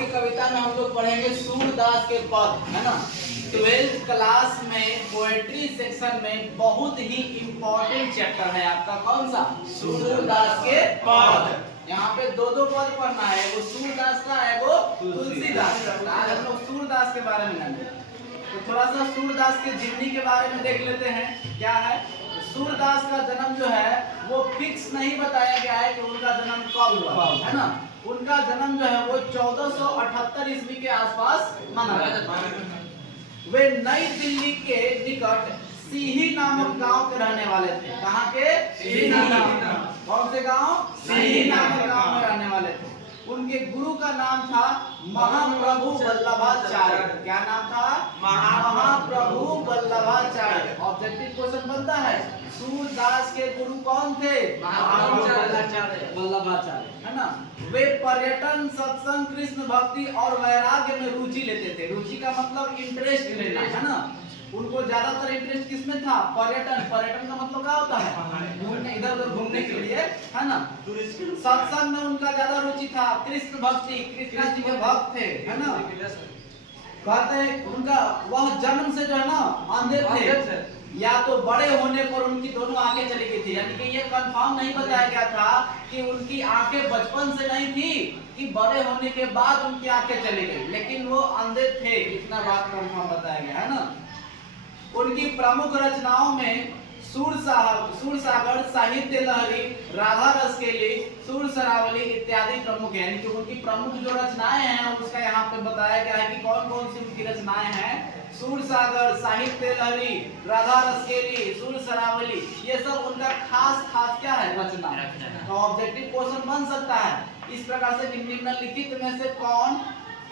की कविता में हम लोग पढ़ेंगे सूरदास के पद, है ना। 12th क्लास में पोएट्री सेक्शन में बहुत ही इम्पोर्टेंट चैप्टर है आपका, कौन सा? सूरदास के पद। यहाँ पे दो पद पढ़ना है, वो सूरदास का है, वो तुलसीदास का। आज हम लोग सूरदास के बारे में जानेंगे। तो थोड़ा सा सूरदास के जीवनी के बारे में देख लेते हैं। क्या है? सूरदास का जन्म जो है वो फिक्स नहीं बताया गया है कि उनका जन्म कब हुआ, है ना। उनका जन्म जो है वो 1478 ईस्वी के आसपास माना जाता है। वे नई दिल्ली के निकट सीही नामक गांव के रहने वाले थे। कहाँ के? सीही नामक। कौन से गांव? सीही नामक गांव में रहने वाले थे। उनके गुरु का नाम था महाप्रभु वल्लभाचार्य। क्या नाम था? महाप्रभु वल्लभाचार्य। ऑब्जेक्टिव क्वेश्चन बनता है, सूरदास के गुरु कौन थे? वल्लभाचार्य, है ना। वे पर्यटन, सत्संग, कृष्ण भक्ति और वैराग्य में रुचि लेते थे। रुचि का मतलब इंटरेस्ट लेना, है ना। उनको ज्यादातर इंटरेस्ट किसमें था? पर्यटन। पर्यटन का मतलब क्या होता है? घूमने, इधर उधर घूमने के लिए, है ना। सत्संग में उनका ज्यादा रुचि था। कृष्ण भक्ति, कृष्ण जी के भक्त थे, है ना। कहते हैं उनका वह जन्म से जो है ना अंधे थे, या तो बड़े होने पर उनकी दोनों आंखें चली गई थी। यानी कि ये कंफर्म नहीं बताया गया था कि उनकी आंखें बचपन से नहीं थी कि बड़े होने के बाद उनकी आंखें चली गई, लेकिन वो अंधे थे, इतना बात कंफर्म बताया गया, है ना। उनकी प्रमुख रचनाओं में सूरसागर, साहित्य लहरी, राधा रसकेली, सूर सरावली इत्यादि प्रमुख है। यानी कि उनकी प्रमुख जो रचनाएं हैं उसका यहाँ पे बताया गया है कि कौन कौन सी उनकी रचनाएं हैं। सूरसागर, साहित्य लहरी, राधा रसकेली, सूर सरावली, ये सब उनका खास क्या है? रचना। तो ऑब्जेक्टिव क्वेश्चन बन सकता है इस प्रकार से कि निम्नलिखित में से कौन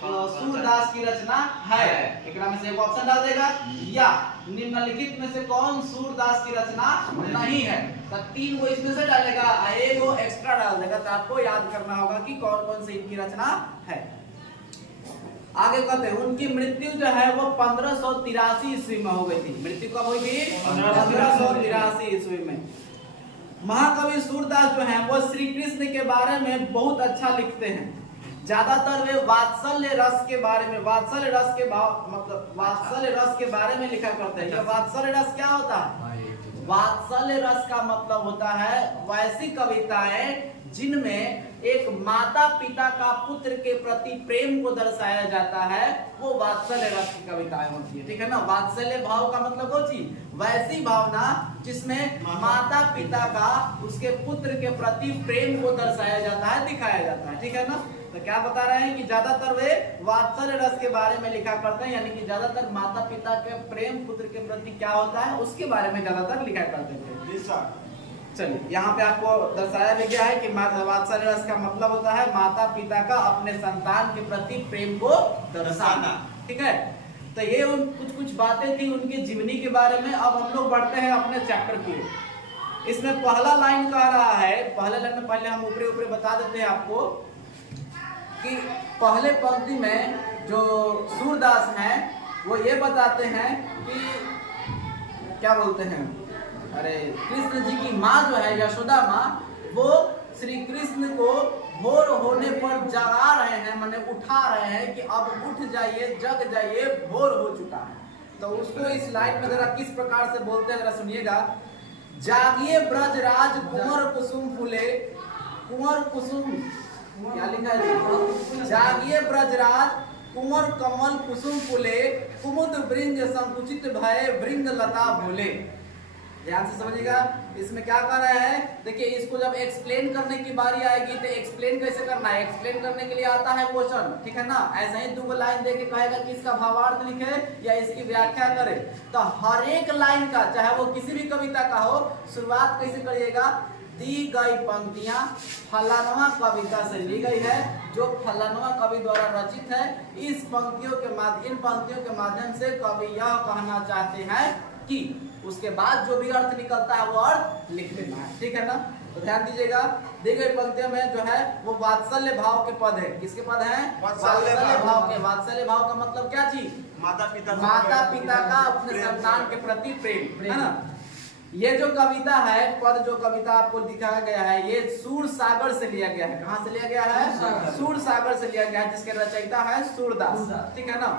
सूरदास की रचना है? एक में से एक ऑप्शन डाल देगा, या निम्नलिखित में से कौन सूरदास की रचना नहीं है। तो 3 वो इसमें से डालेगा, एक वो एक्स्ट्रा डाल देगा। तो आपको याद करना होगा कि कौन कौन सी इनकी रचना है। आगे कहते हैं उनकी मृत्यु जो है वो 1583 ईस्वी में हो गई थी। मृत्यु कब हुई थी? 1583 ईस्वी में। महाकवि सूरदास जो है वो श्री कृष्ण के बारे में बहुत अच्छा लिखते हैं। ज्यादातर वे वात्सल्य रस के बारे में, वात्सल्य रस के मतलब वात्सल्य रस के बारे में लिखा करते हैं। ये वात्सल्य रस क्या होता है? वात्सल्य रस का मतलब होता है वैसी कविताएं जिनमें एक माता पिता का पुत्र के प्रति प्रेम को दर्शाया जाता है, वो वात्सल्य रस की कविताएं होती है, ठीक है ना। वात्सल्य भाव का मतलब वो चीज, वैसी भावना जिसमें माता पिता का उसके पुत्र के प्रति प्रेम को दर्शाया जाता है, दिखाया जाता है, ठीक है ना। तो क्या बता रहे हैं कि ज्यादातर वे वात्सल्य रस के बारे में लिखा करते हैं, यानी कि ज्यादातर माता पिता के प्रेम पुत्र के प्रति क्या होता है उसके बारे में ज्यादातर लिखा करते थे। चलिए यहाँ पे आपको दर्शाया भी गया है कि वात्सल्य रस का मतलब होता है माता पिता का अपने संतान के प्रति प्रेम को दर्शाना, ठीक है। तो ये कुछ बातें थी उनकी जीवनी के बारे में। अब हम लोग बढ़ते हैं अपने चैप्टर की। इसमें पहला लाइन कह रहा है, पहले लाइन में पहले हम ऊपरी बता देते हैं आपको कि पहले पंक्ति में जो सूरदास हैं वो ये बताते हैं कि क्या बोलते हैं, अरे कृष्ण जी की माँ जो है यशोदा माँ, वो श्री कृष्ण को भोर होने पर जगा रहे हैं, माने उठा रहे हैं कि अब उठ जाइए, जग जाइए, भोर हो चुका है। तो उसको इस लाइन में जरा किस प्रकार से बोलते हैं जरा सुनिएगा। जागिए ब्रजराज कुंवर कुसुम फूले, कुंवर कुसुम, क्या लिखा है? जागिए ब्रजराज कुंवर कमल कुसुम फूले, कुमुद वृंग संकुचित भय वृंग लता भूले। ध्यान से समझिएगा, इसमें क्या कर रहे हैं। देखिए इसको जब एक्सप्लेन करने की बारी आएगी तो एक्सप्लेन कैसे करना है, एक्सप्लेन करने के लिए आता है क्वेश्चन, ठीक है ना। ऐसे ही 2 लाइन देके कहेगा कि इसका भावार्थ लिखे या इसकी व्याख्या करे। तो हर एक लाइन का, चाहे वो किसी भी कविता का हो, शुरुआत कैसे करिएगा, दी गई पंक्तियां फलानवा कविता से ली गई है, जो फलानवा कवि द्वारा रचित है। इन पंक्तियों के माध्यम से कवि यह कहना चाहते हैं कि उसके बाद जो भी अर्थ निकलता है वो अर्थ लिख देना है, ठीक है ना। तो ध्यान दीजिएगा, दी गई पंक्तियों में जो है वो वात्सल्य भाव के पद है। किसके पद हैं? वात्सल्य भाव के। वात्सल्य भाव का मतलब क्या चीज? माता पिता का अपने संतान के प्रति प्रेम, है ना। ये जो कविता है, पद जो कविता आपको दिखाया गया है, ये सूर सागर से लिया गया है। कहां से लिया गया है? सूर सागर से लिया गया है, जिसके रचयिता है सूरदास। ठीक है ना।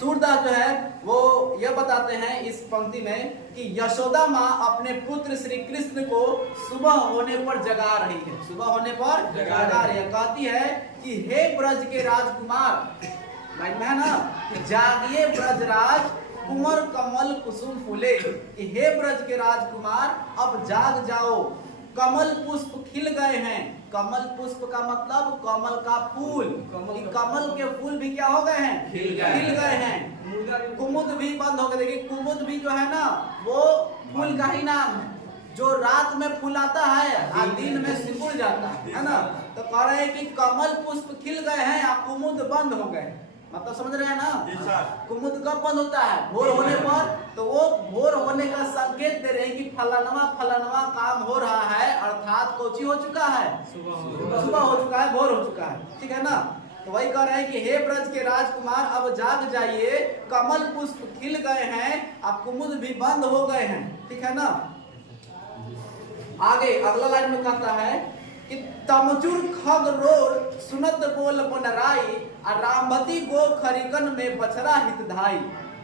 सूरदास जो है वो यह बताते हैं इस पंक्ति में कि यशोदा माँ अपने पुत्र श्री कृष्ण को सुबह होने पर जगा रही है। सुबह होने पर जगा रही है। कहती है कि हे ब्रज के राजकुमार, लाइन में है ना, जागिए ब्रजराज कुंवर कमल कुसुम फूले, कि हे ब्रज के राजकुमार अब जाग जाओ, कमल पुष्प खिल गए हैं। कमल पुष्प का मतलब कमल का फूल, कमल के फूल भी क्या हो गए हैं? खिल गए हैं। कुमुद भी बंद हो गए। देखिए कुमुद भी जो है ना वो फूल का ही नाम है, जो रात में फूल आता है और दिन में सिकुड़ जाता है ना। तो कह रहे हैं कि कमल पुष्प खिल गए हैं और कुमुद बंद हो गए। मतलब समझ रहे हैं ना? कुमुद कब बंद होता है? भोर होने पर। तो वो भोर होने का संकेत दे रहे हैं कि फलानवा फलानवा काम हो रहा है, अर्थात कोची हो चुका है, सुबह हो चुका है, भोर हो चुका है। ठीक है ना। तो वही कह रहे हैं कि हे ब्रज के राजकुमार अब जाग जाइए, कमल पुष्प खिल गए हैं, अब कुमुद भी बंद हो गए हैं। ठीक है ना। आगे अगला लाइन में कहता है कि तमचुर खग रोर सुनत बोल बनराई, रामवती गो खरिकन में बछरा हितधाई।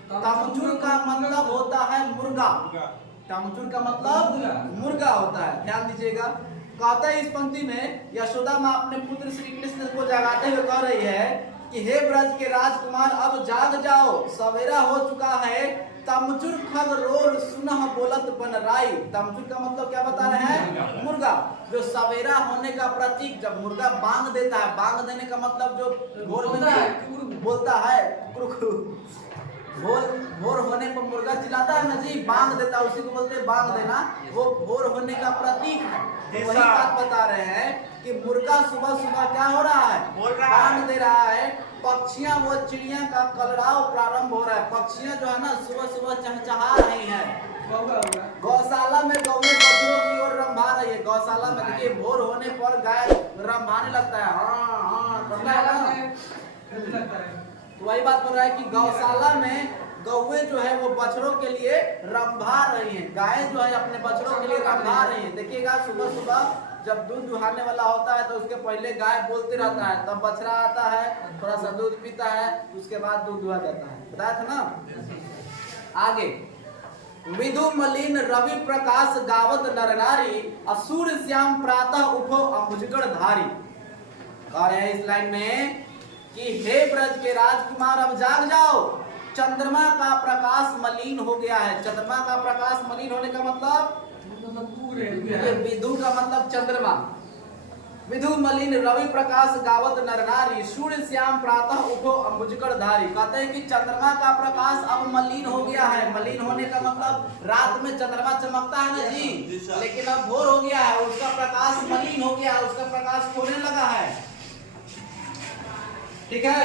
तमचुर का मतलब होता है मुर्गा। तमचुर का मतलब मुर्गा होता है, ध्यान दीजिएगा। कहता है इस पंक्ति में यशोदा माँ अपने पुत्र श्री कृष्ण को जगाते हुए कह रही है कि हे ब्रज के राजकुमार अब जाग जाओ, सवेरा हो चुका है। तमचुर खग रोर सुनह बोलत बनराई। तमचुर का मतलब क्या बता रहे हैं? मुर्गा। जो सवेरा होने का प्रतीक, जब मुर्गा बांग देता है, बांग देने का मतलब जो भोर में बोलता है, भोर होने पर मुर्गा चिल्लाता है ना जी, बांग देता है, उसी को बोलते हैं बांग देना। वो भोर होने का प्रतीक है। तो वही बात बता रहे हैं कि मुर्गा सुबह सुबह क्या हो रहा है? बांग दे रहा है। पक्षियां वो चिड़िया का कलरव प्रारंभ हो रहा है। पक्षियां जो है ना सुबह सुबह चहचहा रही हैं। गौशाला में गौएं बछड़ों की ओर रंभा रही है। गौशाला में देखिए भोर होने पर गाय रंभाने लगता है, हाँ हाँ करता है ना। तो वही बात बोल रहा है कि गौशाला में गौएं जो है वो बछड़ों के लिए रंभा रही हैं। गाय जो है अपने बछड़ों के लिए रंभा रही है। देखिएगा सुबह सुबह जब दूध दुहाने वाला होता है तो उसके पहले गाय बोलते रहता है, तब बछड़ा आता है, थोड़ा सा दूध पीता है, उसके बाद दूध दुहा जाता है। बताया था ना। आगे विधु मलिन रवि प्रकाश गावत नर नारी, असुर श्याम प्रातः उठो अम्बुजगढ़ धारी। कह रहे हैं इस लाइन में कि हे ब्रज के राजकुमार अब जाग जाओ, चंद्रमा का प्रकाश मलिन हो गया है। चंद्रमा का प्रकाश मलिन होने का मतलब विधु का मतलब चंद्रमा। विधु मलिन रवि प्रकाश गावत नर नारी, सूर्य श्याम प्रातः उठो अम्बुजगढ़ धारी। कहते हैं कि चंद्रमा का प्रकाश अब मलिन हो गया है। मलिन होने का मतलब रात में चंद्रमा चमकता है ना जी, लेकिन अब भोर हो गया है, उसका प्रकाश मलिन हो गया है, उसका प्रकाश खोने लगा है। ठीक है,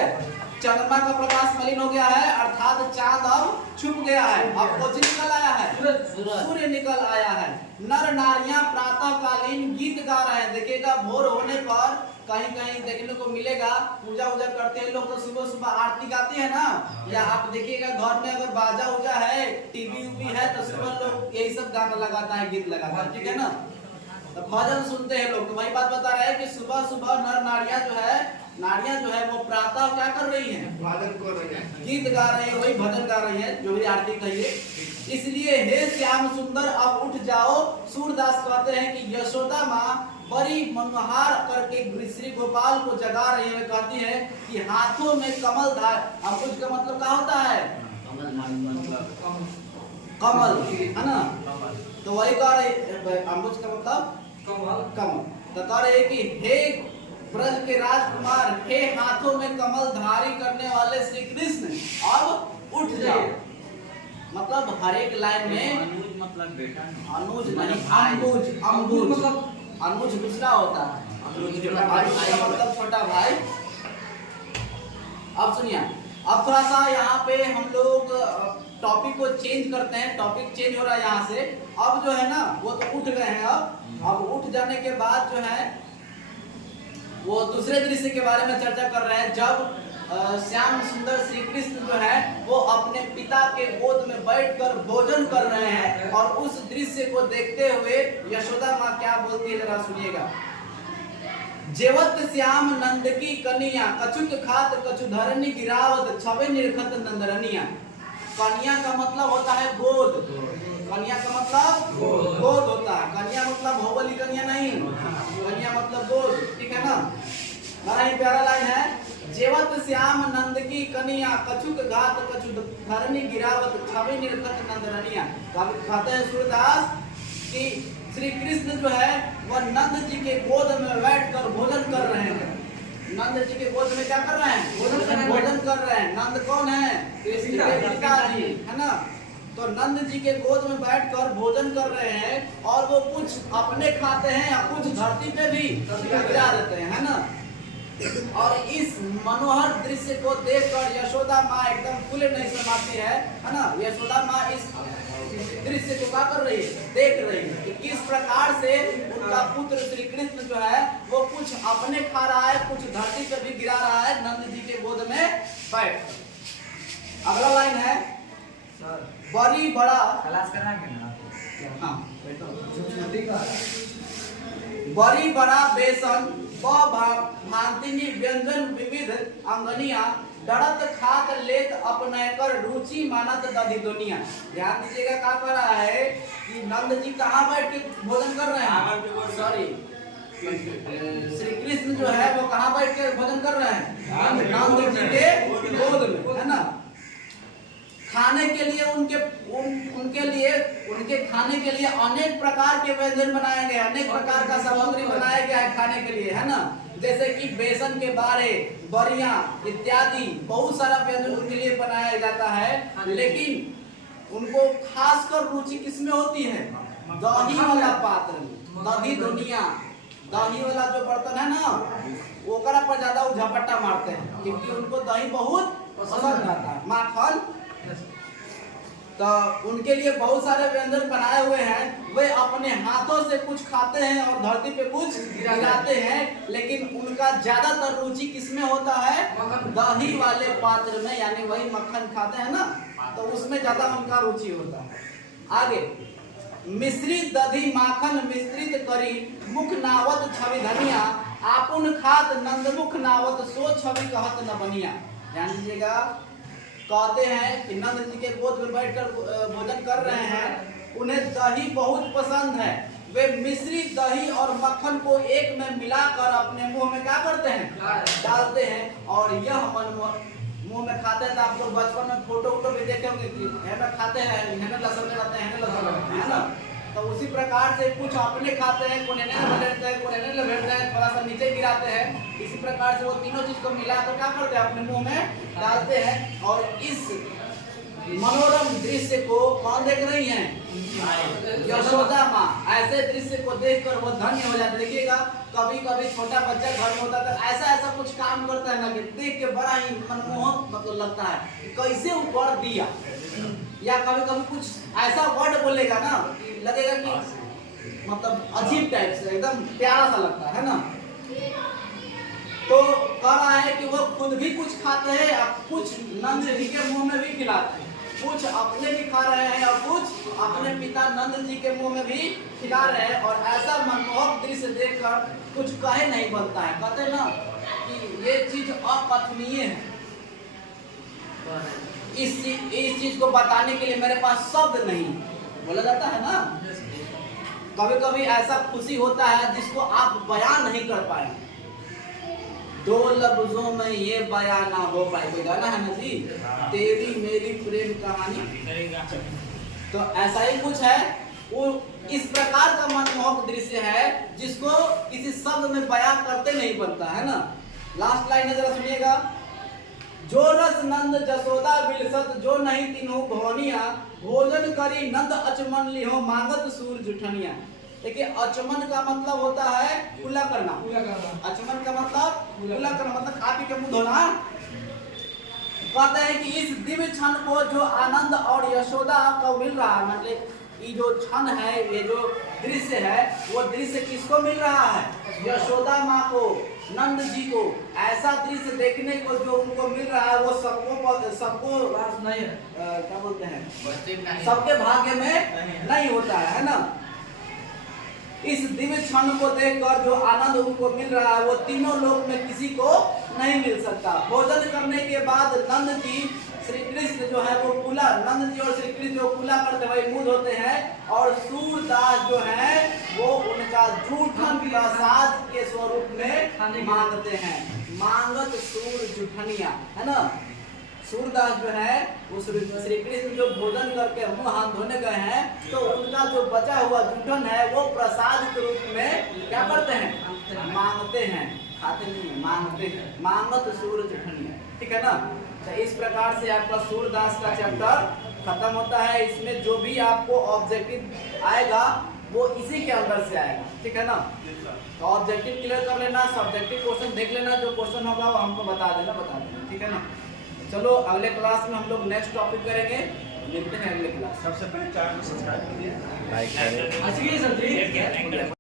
चंद्रमा का प्रकाश मलिन हो गया है, अर्थात चांद अब छुप गया है। अब कौन निकल आया है? सूर्य निकल आया है। नर नारियां प्रातः कालीन गीत गा रहे हैं। देखिएगा भोर होने पर कहीं कहीं देखने को मिलेगा, पूजा वूजा करते हैं लोग तो सुबह सुबह आरती गाते हैं ना, या आप देखिएगा घर में अगर बाजा उजा है, टीवी उवी है तो सुबह लोग यही सब गाना लगाता है, गीत लगाता है। ठीक है ना, तो भजन सुनते हैं लोग। तो वही बात बता रहे हैं कि सुबह सुबह नर नारियां जो है वो प्रातः क्या कर रही हैं? भजन कर रही हैं, गीत गा रही हैं, वही भजन गा रही हैं, जो भी आरती कहिए। इसलिए हे श्याम सुंदर अब उठ जाओ। सूरदास कहते हैं कि यशोदा माँ बड़ी मनोहार करके श्री गोपाल को जगा रही है। कहती है कि हाथों में कमल धार। अंबुज का मतलब क्या होता है? कमल है ना। तो वही कह रहे अंबुज का मतलब कमल। तो कह रहे कि हे ब्रज के राजकुमार, हे हाथों में कमल धारी करने वाले श्री कृष्ण अब उठ जाओ। मतलब हर एक लाइन में अनुज मतलब बेटा, अनुज नहीं, अम्बुज। अम्बुज मतलब अनुज दूसरा होता है, अनुज का मतलब छोटा भाई। अब सुनिए, अब थोड़ा सा यहाँ पे हम लोग टॉपिक को चेंज करते हैं। टॉपिक चेंज हो रहा है यहाँ से। अब जो है ना वो तो उठ गए हैं। अब उठ जाने के बाद जो है वो दूसरे दृश्य के बारे में चर्चा कर रहे हैं। जब श्याम सुंदर श्री कृष्ण जो है वो अपने पिता के गोद में बैठकर भोजन कर रहे हैं, और उस दृश्य को देखते हुए यशोदा माँ क्या बोलती है जरा सुनिएगा। जेवत श्याम नंद की कनिया, कछुक खात कछु धरनी गिरावत, छवे निरखत नंदरनिया। कन्या का मतलब होता है गोद, कन्या का मतलब गोद होता है। कन्या मतलब भौगोलिक कन्या नहीं, कन्या मतलब गोद, ठीक है ना। बड़ा ही प्यारा लाइन है, जेवत श्याम नंद की कनिया, कछुक घात कछु धरनी गिरावत, छवि निरखत नंदरनिया। कहते हैं सूरदास कि श्री कृष्ण जो है वह नंद जी के गोद में बैठकर भोजन कर रहे हैं। नंद जी के गोद में क्या कर रहे हैं? भोजन कर रहे हैं। नंद कौन है? कृष्ण के पिताजी, है ना। तो नंद जी के गोद में बैठकर भोजन कर रहे हैं, और वो कुछ अपने खाते हैं या कुछ धरती पे भी गिरा देते हैं, है ना। और इस मनोहर दृश्य को देखकर यशोदा माँ एकदम फूले नहीं समाती है ना। यशोदा माँ इस दृश्य को क्या कर रही है? देख रही है कि किस प्रकार से उनका पुत्र श्री कृष्ण जो है वो कुछ अपने खा रहा है, कुछ धरती पर भी गिरा रहा है नंद जी के गोद में बैठ। अगला लाइन है, बड़ी बड़ा क्लास कराएंगे ना। हाँ, बड़ी बड़ा बेसन भांतिनी व्यंजन विविध अंगनिया, डरत खात लेत अपने कर रुचि मानत दधी दुनिया। ध्यान दीजिएगा क्या कर रहा है कि नंद जी कहाँ बैठ के भोजन कर रहे हैं? सॉरी, श्री कृष्ण जो है वो कहाँ बैठ के भोजन कर रहे हैं? नंद जी के गोद में, है ना। खाने के लिए उनके खाने के लिए अनेक प्रकार के व्यंजन बनाए गए, अनेक प्रकार का सामग्री बनाया गया है खाने के लिए, है ना। जैसे कि बेसन के बारे, बरिया इत्यादि बहुत सारा व्यंजन उनके लिए बनाया जाता है। लेकिन उनको खासकर रुचि किसमें होती है? दही वाला पात्र में, दही दुनिया, दही वाला जो बर्तन है ना, ओकरा पर ज्यादा झपट्टा मारते हैं क्योंकि उनको दही बहुत पसंद आता है, माखन। तो उनके लिए बहुत सारे व्यंजन बनाए हुए हैं। वे अपने हाथों से कुछ खाते हैं और धरती पे कुछ गिराते हैं, लेकिन उनका ज्यादातर रुचि किसमें होता है? दही वाले पात्र में, यानी वही मक्खन खाते हैं ना, तो उसमें ज्यादा उनका रुचि होता है। आगे, मिश्रित दधी माखन मिश्रित करी, मुख नावत छवि धनिया, आपुन खात नंद मुख नावत, सो छवि कहत न बनिया। ध्यान दीजिएगा, कहते हैं कि नंद जी के गोद में बैठकर भोजन कर रहे हैं, उन्हें दही बहुत पसंद है। वे मिश्रित दही और मक्खन को एक में मिलाकर अपने मुंह में क्या करते हैं? डालते हैं, और यह मुंह में खाते हैं। तो आप लोग बचपन में फोटो वोटो भी देखे होंगे कि है खाते हैं, है लहसुन लगाते हैं, है ना। तो उसी प्रकार से कुछ अपने खाते हैं, कोने लपेटते हैं, कोने लपेटते हैं, थोड़ा सा नीचे गिराते हैं। इसी प्रकार से वो तीनों चीज को मिलाकर क्या करते हैं? अपने मुंह में डालते हैं। और इस मनोरम दृश्य को कौन देख रही हैं? यशोदा माँ। ऐसे दृश्य को देखकर वो धन्य हो जाते। देखिएगा, कभी कभी छोटा बच्चा घर में होता है तो ऐसा कुछ काम करता है ना कि देख के बड़ा ही मनमोहक मतलब लगता है, कैसे वो कर दिया। या कभी कभी कुछ ऐसा वर्ड बोलेगा ना कि लगेगा कि मतलब अजीब टाइप से, एकदम प्यारा सा लगता है ना। तो कह रहा है कि वो खुद भी कुछ खाते हैं, कुछ नंद जी के मुंह में भी खिलाते हैं, कुछ अपने भी खा रहे हैं और कुछ अपने पिता नंद जी के मुंह में भी खिला रहे हैं। और ऐसा मनमोहक दृश्य देखकर कुछ कहे नहीं बनता है। कहते ना कि ये चीज अकथनीय है। इस चीज को बताने के लिए मेरे पास शब्द नहीं, बोला जाता है ना। कभी कभी ऐसा खुशी होता है जिसको आप बयान नहीं कर पाए, दो लफ्जों में ये बयान ना हो पाए। कोई गाना है ना जी, तेरी मेरी प्रेम कहानी, तो ऐसा ही कुछ है। वो इस प्रकार का मनमोहक दृश्य है जिसको किसी शब्द में बयान करते नहीं बनता है ना। लास्ट लाइन है, जरा सुनिएगा। जो रस नंद जसोदा बिलसत, जो नहीं तीनों भवनिया, भोजन करी नंद अचमन लिहो, मांगत सूर जुठनिया। देखिए, अचमन का मतलब होता है खुला करना। अचमन का मतलब खुला करना, मतलब खा पी के मुंह धोना। कहते हैं कि इस दिव्य क्षण को जो आनंद और यशोदा को मिल रहा है, मतलब ये जो क्षण है, ये जो दृश्य है, वो दृश्य किसको मिल रहा है? यशोदा माँ को, नंद जी को। ऐसा दृश्य देखने को जो उनको मिल रहा है वो सबको नहीं क्या बोलते हैं, सबके भाग्य में नहीं होता है ना। इस दिव्य क्षण को देखकर जो आनंद उनको मिल रहा है वो तीनों लोक में किसी को नहीं मिल सकता। भोजन करने के बाद नंद जी श्री कृष्ण जो है वो पूला, नंद जी और श्री कृष्ण जो पूला करते हुए मुद होते हैं और सूरदास जो है वो उनका जूठन प्रसाद के स्वरूप में मांगते हैं। मांगत सूर जूठनिया, है ना। सूरदास जो है वो श्री कृष्ण जो भोजन करके मुंह हाथ धोने गए हैं तो उनका जो बचा हुआ जूठन है वो प्रसाद के रूप में क्या करते हैं? मांगते हैं, खाते नहीं, मांगते हैं। मांगत सूर जूठनिया, ठीक है ना। तो इस प्रकार से आपका सूरदास का चैप्टर खत्म होता है। इसमें जो भी आपको ऑब्जेक्टिव आएगा वो इसी के अंदर से आएगा, ठीक है ना। तो ऑब्जेक्टिव क्लियर कर लेना, सब्जेक्टिव क्वेश्चन देख लेना, जो क्वेश्चन होगा वो हमको बता देना, ठीक है ना। चलो अगले क्लास में हम लोग नेक्स्ट टॉपिक करेंगे, मिलते हैं अगले क्लास। सबसे पहले चैनल को सब्सक्राइब कीजिए, लाइक करें। अच्छी सर जी।